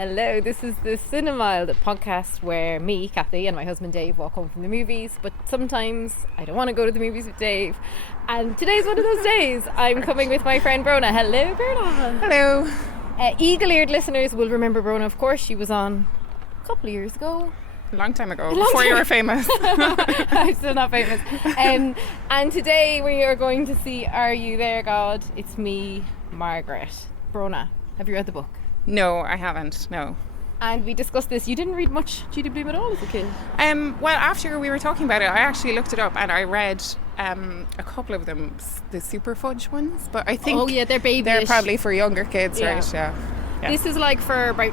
Hello, this is the Cinemile, the podcast where me, Cathy, and my husband Dave walk home from the movies, but sometimes I don't want to go to the movies with Dave. And today's one of those days. I'm coming with my friend Brónagh. Hello, Brónagh. Hello. Eagle-eared listeners will remember Brónagh, of course. She was on a couple of years ago. A long time ago, before you were famous. I'm still not famous. And today we are going to see Are You There, God? It's me, Margaret. Brónagh, have you read the book? No, I haven't, no. And we discussed this. You didn't read much Judy Blume at all as a kid? Well, after we were talking about it, I actually looked it up and I read a couple of them, the Super Fudge ones, but I think they're babyish. They're probably for younger kids, right? Yeah. This is like for about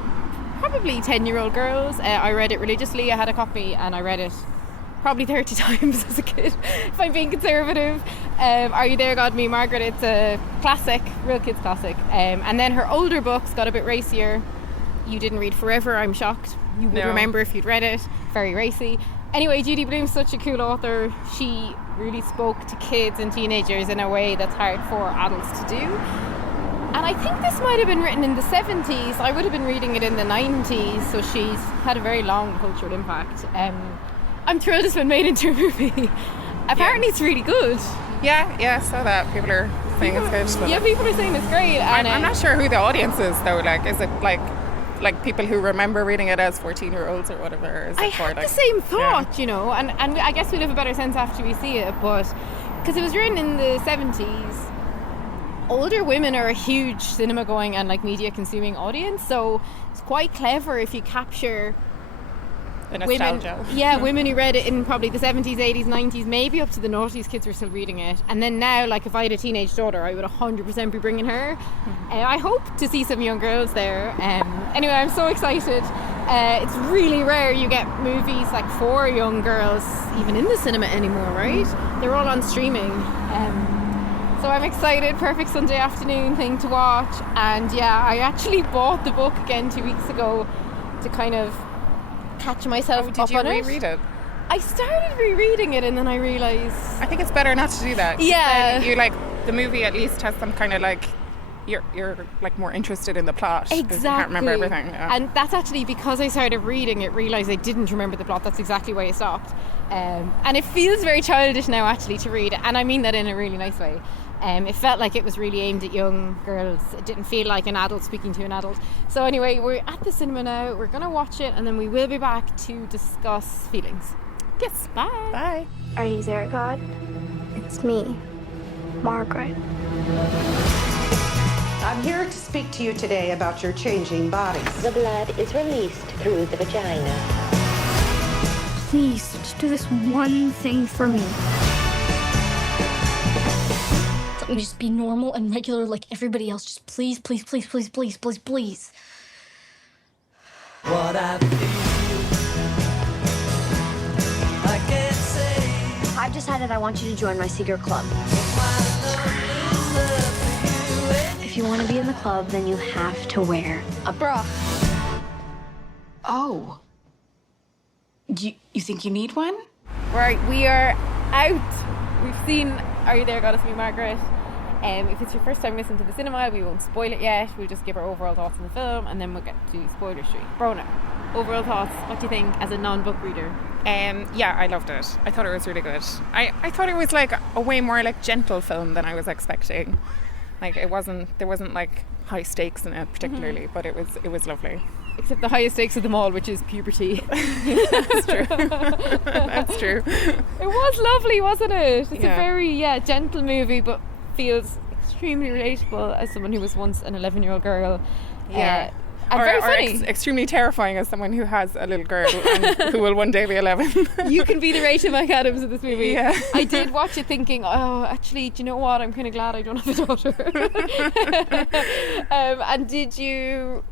probably 10-year-old girls. I read it religiously. I had a copy and I read it probably 30 times as a kid, if I'm being conservative. Are You There, God? Me, Margaret. It's a classic, real kids classic. And then her older books got a bit racier. You didn't read Forever, I'm shocked. You would remember if you'd read it. Very racy. Anyway, Judy Blume's such a cool author. She really spoke to kids and teenagers in a way that's hard for adults to do. And I think this might have been written in the 70s. I would have been reading it in the 90s, so she's had a very long cultural impact. I'm thrilled it's been made into a movie. Apparently it's really good. Yeah, saw that. People are saying it's good. Yeah, people are saying it's great. And I'm not sure who the audience is though. Like, is it like people who remember reading it as 14-year-olds or whatever? Is it I had the same thought, you know, and I guess we'll have a better sense after we see it, but because it was written in the 70s, older women are a huge cinema going and like media consuming audience, so it's quite clever if you capture the nostalgia. Women who read it in probably the 70s, 80s, 90s, maybe up to the noughties, kids were still reading it. And then now, like if I had a teenage daughter, I would 100% be bringing her. I hope to see some young girls there. Anyway, I'm so excited. It's really rare you get movies like for young girls even in the cinema anymore, right? They're all on streaming. So I'm excited. Perfect Sunday afternoon thing to watch. And yeah, I actually bought the book again 2 weeks ago to kind of catch myself up on it. Did you reread it? I started rereading it and then I realised I think it's better not to do that. Yeah. You like the movie at least has some kind of like you're like more interested in the plot. Exactly. You can't remember everything. Yeah. And that's actually because I started reading it, realised I didn't remember the plot. That's exactly why I stopped. And it feels very childish now actually to read it, and I mean that in a really nice way. It felt like it was really aimed at young girls. It didn't feel like an adult speaking to an adult. So anyway, we're at the cinema now. We're going to watch it and then we will be back to discuss feelings. Yes, bye. Bye. Are you there, God? It's me, Margaret. I'm here to speak to you today about your changing bodies. The blood is released through the vagina. Please, just do this one thing for me. Let me just be normal and regular like everybody else. Just please, please, please, please, please, please, please. What I feel, I can't say. I've decided I want you to join my secret club. If you want to be in the club, then you have to wear a bra. Oh. You think you need one? Right, we are out. We've seen Are You There, God? It's me, Margaret. If it's your first time listening to the cinema, we won't spoil it yet. We'll just give our overall thoughts on the film and then we'll get to spoiler street. Brónagh, overall thoughts, what do you think as a non-book reader? Yeah, I loved it. I thought it was really good. I thought it was like a way more like gentle film than I was expecting. Like there wasn't like high stakes in it particularly, but it was lovely. Except the highest stakes of them all, which is puberty. That's true. That's true. It was lovely, wasn't it? It's a very gentle movie, but feels extremely relatable as someone who was once an 11-year-old girl. Yeah. And very funny. Extremely terrifying as someone who has a little girl and who will one day be 11. You can be the Rachel McAdams of this movie. Yeah. I did watch it thinking, oh, actually, do you know what? I'm kind of glad I don't have a daughter. And did you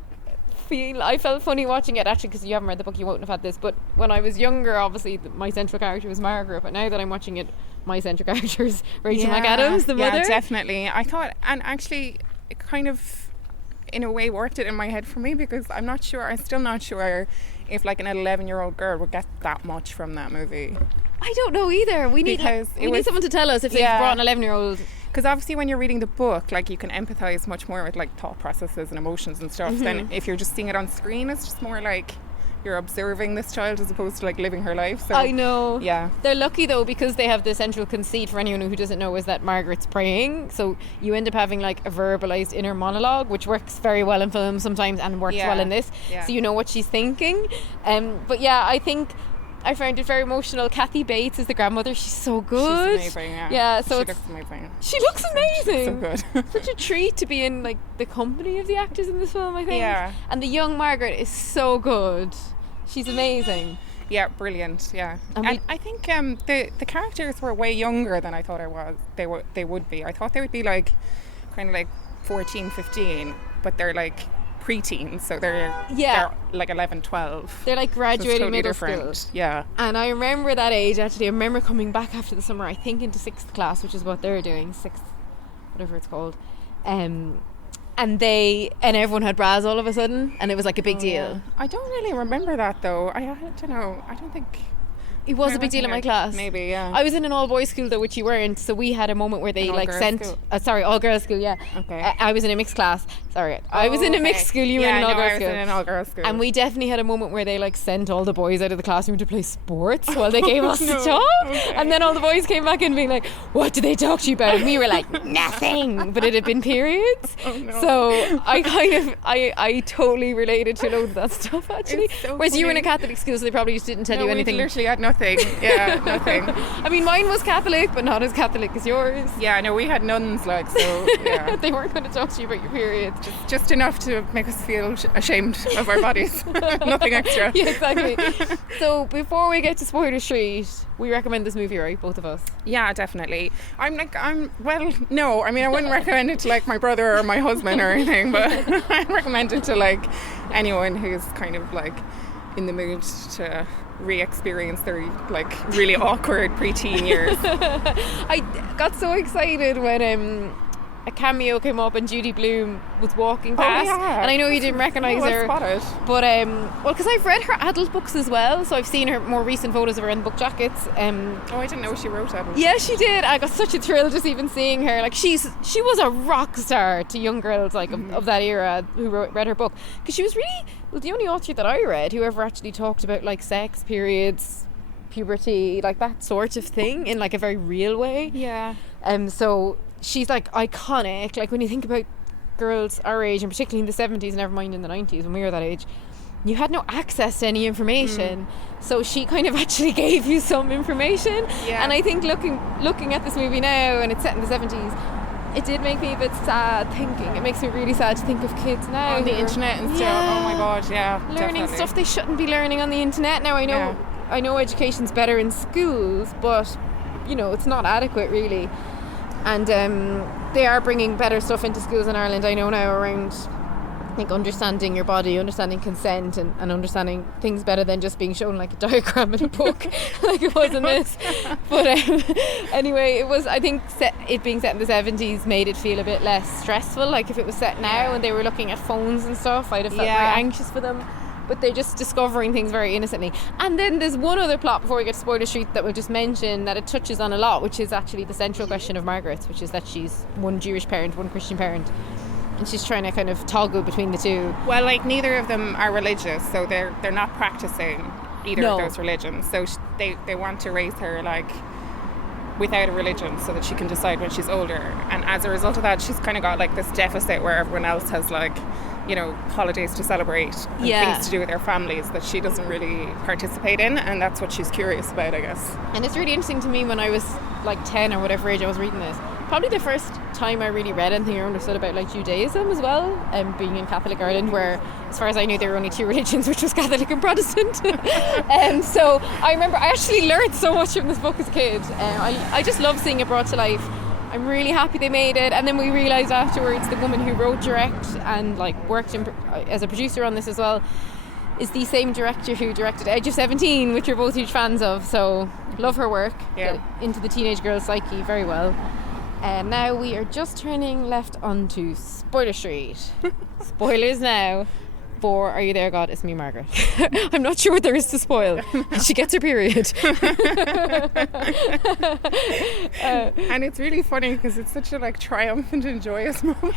feel... I felt funny watching it, actually, because you haven't read the book, you won't have had this, but when I was younger, obviously, my central character was Margaret, but now that I'm watching it, my central character is Rachel McAdams, the mother. Yeah, definitely. I thought, and actually, it kind of... in a way worked it in my head for me because I'm still not sure if like an 11-year-old girl would get that much from that movie. I don't know either. We need someone to tell us if they've brought an 11-year-old Because obviously when you're reading the book, like you can empathize much more with like thought processes and emotions and stuff. Then if you're just seeing it on screen, it's just more like you're observing this child as opposed to like living her life. So I know. Yeah. They're lucky though, because they have the central conceit, for anyone who doesn't know, is that Margaret's praying. So you end up having like a verbalized inner monologue, which works very well in film sometimes and works well in this. Yeah. So you know what she's thinking. But yeah, I think I found it very emotional. Kathy Bates is the grandmother. She's so good. She's amazing, yeah. Yeah, so she looks amazing. She looks amazing. So good. Such a treat to be in like the company of the actors in this film, I think. Yeah. And the young Margaret is so good. She's amazing. Yeah, brilliant. Yeah, And I think the characters were way younger than I thought they would be. I thought they would be like kind of like 14, 15, but they're like preteens, so they're like 11, 12. They're like graduating totally middle different. school. Yeah. And I remember that age, actually. I remember coming back after the summer, I think into 6th class, which is what they're doing, 6th, whatever it's called. And everyone had bras all of a sudden, and it was like a big deal. Yeah. I don't really remember that though. I don't know. I don't think It was a big deal in my class. Maybe, yeah. I was in an all-boys school though, which you weren't, so we had a moment where they An like all-girls sent... school? all-girls school, yeah. Okay. I was in a mixed class. Sorry. I was in a mixed school, you were in an all-girls school. I was in an all-girls school. And we definitely had a moment where they like sent all the boys out of the classroom to play sports while they gave us the job. Okay. And then all the boys came back in being like, what did they talk to you about? And we were like, nothing. But it had been periods. Oh, no. So I totally related to loads of that stuff actually. It's so Whereas you were in a funny. Catholic school, so they probably just didn't tell No, you we anything. literally had nothing. Yeah, nothing. I mean, mine was Catholic, but not as Catholic as yours. Yeah, no, we had nuns, like, so, yeah. They weren't going to talk to you about your periods. Just enough to make us feel ashamed of our bodies. Nothing extra. Yeah, exactly. So before we get to Spoiler Street, we recommend this movie, right? Both of us. Yeah, definitely. No, I mean, I wouldn't recommend it to like my brother or my husband or anything, but I'd recommend it to like anyone who's kind of like in the mood to re-experience their like really awkward preteen years. I got so excited when a cameo came up and Judy Blume was walking past, and I know you didn't recognise her, Spotted. but because I've read her adult books as well, so I've seen her more recent photos of her in book jackets. Oh, I didn't know she wrote that. Yeah, she did. I got such a thrill just even seeing her. Like she was a rock star to young girls like of that era who read her book, because she was really the only author that I read who ever actually talked about like sex, periods, puberty, like that sort of thing in like a very real way. Yeah. So she's like iconic. Like when you think about girls our age, and particularly in the 70s, never mind in the 90s when we were that age, you had no access to any information. So she kind of actually gave you some information. Yeah. And I think looking at this movie now, and it's set in the 70s, it did make me a bit sad thinking. It makes me really sad to think of kids now On the who are- internet and stuff. Yeah. Oh my god, yeah. learning definitely. stuff they shouldn't be learning on the internet. Now I know education's better in schools, but it's not adequate really. And they are bringing better stuff into schools in Ireland, I know now, around like understanding your body, understanding consent, and understanding things better than just being shown like a diagram in a book like it was in this. But anyway, it was, I think it being set in the 70s made it feel a bit less stressful. Like if it was set now and they were looking at phones and stuff, I'd have felt very anxious for them. But they're just discovering things very innocently. And then there's one other plot before we get to Spoiler Street that we'll just mention that it touches on a lot, which is actually the central question of Margaret's, which is that she's one Jewish parent, one Christian parent, and she's trying to kind of toggle between the two. Well, like neither of them are religious, so they're not practicing either of those religions. So they want to raise her like without a religion so that she can decide when she's older. And as a result of that, she's kind of got like this deficit where everyone else has like, holidays to celebrate and things to do with their families that she doesn't really participate in, and that's what she's curious about, I guess. And it's really interesting to me when I was like 10 or whatever age I was reading this. Probably the first time I really read anything or understood about like Judaism as well, being in Catholic Ireland, where as far as I knew there were only two religions, which was Catholic and Protestant. So I remember I actually learned so much from this book as a kid. I just love seeing it brought to life. I'm really happy they made it. And then we realised afterwards the woman who wrote, direct and like worked as a producer on this as well is the same director who directed Edge of 17, which we're both huge fans of. So love her work. Yeah. Into the teenage girl's psyche very well. And now we are just turning left onto Spoiler Street. Spoilers now. 4, Are You There, God? It's me, Margaret. I'm not sure what there is to spoil. She gets her period. And it's really funny because it's such a like triumphant and joyous moment.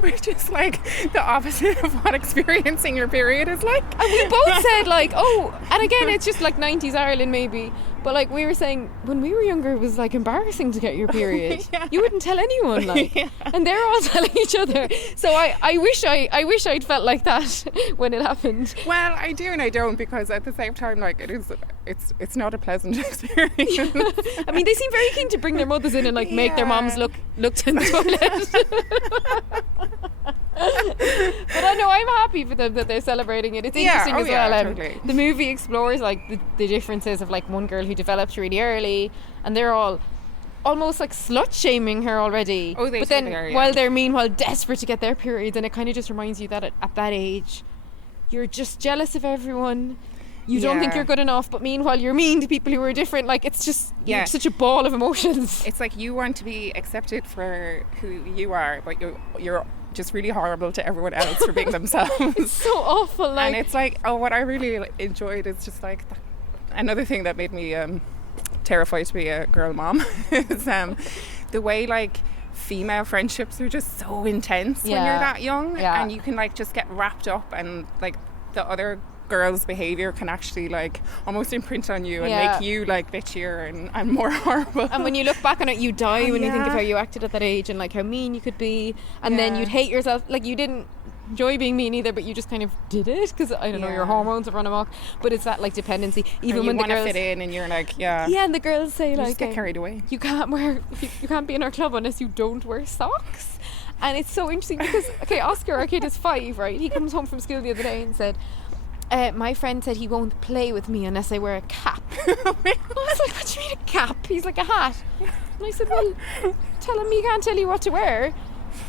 Which is like the opposite of what experiencing your period is like. And we both said like, oh, and again, it's just like 90s Ireland maybe. But like we were saying, when we were younger, it was like embarrassing to get your period. Yeah. You wouldn't tell anyone, like, and they're all telling each other. So I wish I'd felt like that when it happened. Well, I do and I don't, because at the same time, like it's not a pleasant experience. I mean, they seem very keen to bring their mothers in and like make their moms look in the toilet. But I know I'm happy for them that they're celebrating it. It's interesting as well. Totally. The movie explores like the differences of like one girl who developed really early, and they're all almost like slut shaming her already. Oh, they but then totally are, while they're meanwhile desperate to get their periods, and it kind of just reminds you that at that age, you're just jealous of everyone. You don't think you're good enough, but meanwhile you're mean to people who are different. Like it's just you're such a ball of emotions. It's like you want to be accepted for who you are, but you're just really horrible to everyone else for being themselves. It's so awful. Like, and it's like, what I really enjoyed is just like another thing that made me terrified to be a girl mom is the way like female friendships are just so intense when you're that young, and you can like just get wrapped up, and like the other girl's behaviour can actually like almost imprint on you and make you like bitchier and more horrible. And when you look back on it, you die when you think of how you acted at that age and like how mean you could be, and then you'd hate yourself. Like you didn't enjoy being mean either, but you just kind of did it because I don't know, your hormones have run amok. But it's that like dependency. Even when you the girls want to fit in, and you're like, and the girls say you like, just get carried away. You can't be in our club unless you don't wear socks. And it's so interesting because Oscar, our kid, is 5, right? He comes home from school the other day and said, my friend said he won't play with me unless I wear a cap. I was like, what do you mean a cap? He's like, a hat. And I said, well, tell him he can't tell you what to wear.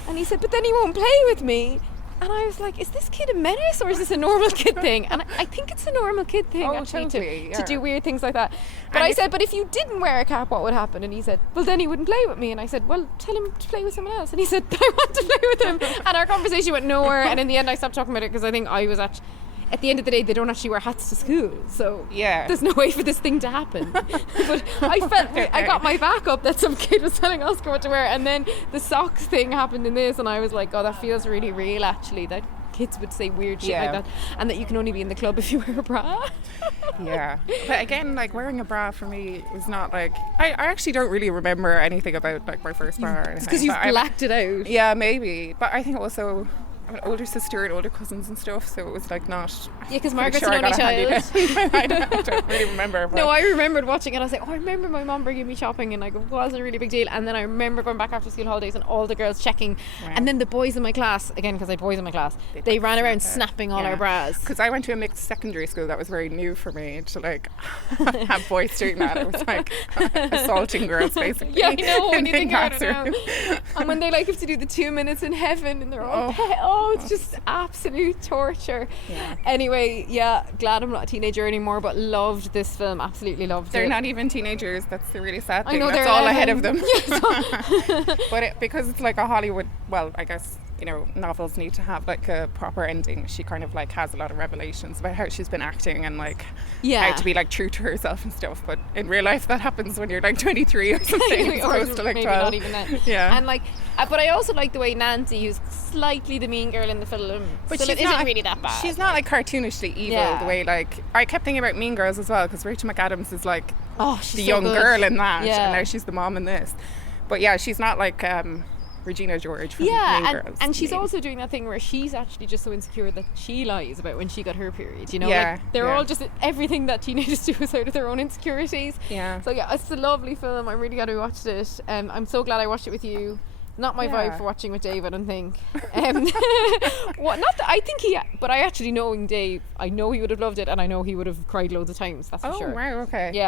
And he said, but then he won't play with me. And I was like, is this kid a menace or is this a normal kid thing? And I think it's a normal kid thing actually to do weird things like that. But I said, but if you didn't wear a cap, what would happen? And he said, well, then he wouldn't play with me. And I said, well, tell him to play with someone else. And he said, but I want to play with him. And our conversation went nowhere. And in the end I stopped talking about it because I think I was at the end of the day, they don't actually wear hats to school, so there's no way for this thing to happen. But I felt I got my back up that some kid was telling Oscar what to wear, and then the socks thing happened in this, and I was like, oh, that feels really real actually, that kids would say weird shit like that, and that you can only be in the club if you wear a bra. But again, like wearing a bra for me was not like I actually don't really remember anything about like my first bra or anything. It's because you've blacked it out. Yeah, maybe, but I think also I have an older sister and older cousins and stuff, so it was like not. Yeah, because Margaret's an only child. I don't really remember. But. No, I remembered watching it. I was like, oh, I remember my mum bringing me shopping, and like it wasn't a really big deal. And then I remember going back after school holidays and all the girls checking, and then the boys in my class, again because I had boys in my class, they ran around snapping all our bras. Because I went to a mixed secondary school, that was very new for me to like have boys doing that. It was like assaulting girls basically. Yeah, I know when you think about it now. And when they like have to do the 2 minutes in heaven, and they're all it's just absolute torture. Anyway, glad I'm not a teenager anymore, but loved this film, absolutely loved it. They're not even teenagers, that's the really sad thing. I know, that's they're all 11. ahead of them. But because it's like a Hollywood, well, I guess, you know, novels need to have like a proper ending. She kind of like has a lot of revelations about how she's been acting and like how to be like true to herself and stuff, but in real life that happens when you're like 23 or something as opposed to like maybe 12. not even then. And like but I also like the way Nancy, who's slightly the mean girl in the film, but she isn't really that bad. She's not like cartoonishly evil the way like I kept thinking about Mean Girls as well, because Rachel McAdams is like she's the so young good. girl in that, and now she's the mom in this. But yeah, she's not like Regina George from Mean Girls. And she's also doing that thing where she's actually just so insecure that she lies about when she got her period, you know? Like they're all just, everything that teenagers do is out of their own insecurities. So yeah, it's a lovely film. I'm really glad we watched it. I'm so glad I watched it with you. Not my vibe for watching with Dave, I don't think. I think but I actually, knowing Dave, I know he would have loved it, and I know he would have cried loads of times, that's for sure. Oh, wow, okay.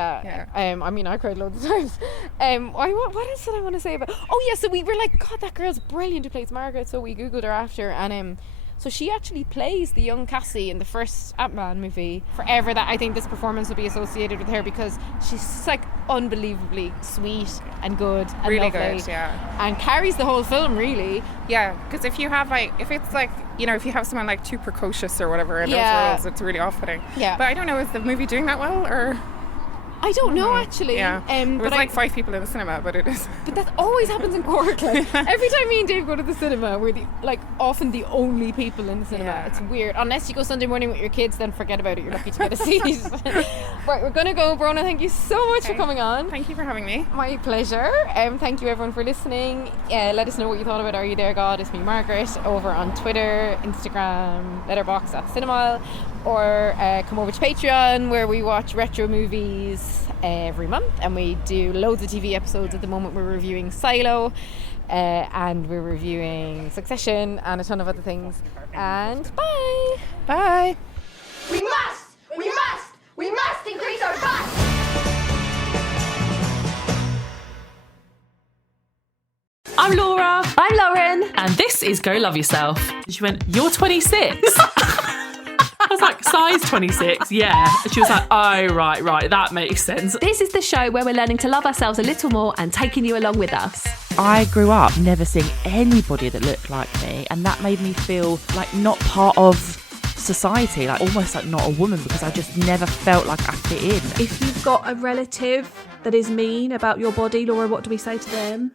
I mean, I cried loads of times. What else did I want to say about? Oh yeah, so we were like, God, that girl's brilliant who plays Margaret, so we googled her after, and So she actually plays the young Cassie in the first Ant-Man movie. Forever that I think this performance will be associated with her, because she's like unbelievably sweet and good and Really lovely, good, yeah. and carries the whole film really. Yeah, because if you have like, if it's like, you know, if you have someone like too precocious or whatever in Yeah. those roles, it's really off-putting. Yeah. But I don't know, is the movie doing that well, or? I don't know actually. Yeah. There was but like 5 people in the cinema, but it is. But that always happens in Cork. Like, every time me and Dave go to the cinema, we're often the only people in the cinema. Yeah. It's weird. Unless you go Sunday morning with your kids, then forget about it. You're lucky to get a seat. Right, we're gonna go. Brónagh, thank you so much for coming on. Thank you for having me. My pleasure. Thank you everyone for listening. Let us know what you thought about Are You There God? It's me, Margaret, over on Twitter, Instagram, Letterboxd at Cinemile, or come over to Patreon, where we watch retro movies every month, and we do loads of TV episodes. At the moment we're reviewing Silo, and we're reviewing Succession and a ton of other things. And bye. Bye. We must increase our bus! I'm Laura. I'm Lauren. And this is Go Love Yourself. She went, you're 26? I was like, size 26, yeah. And she was like, oh, right, that makes sense. This is the show where we're learning to love ourselves a little more and taking you along with us. I grew up never seeing anybody that looked like me, and that made me feel like not part of society, like almost like not a woman, because I just never felt like I fit in. If you've got a relative that is mean about your body, Laura, what do we say to them?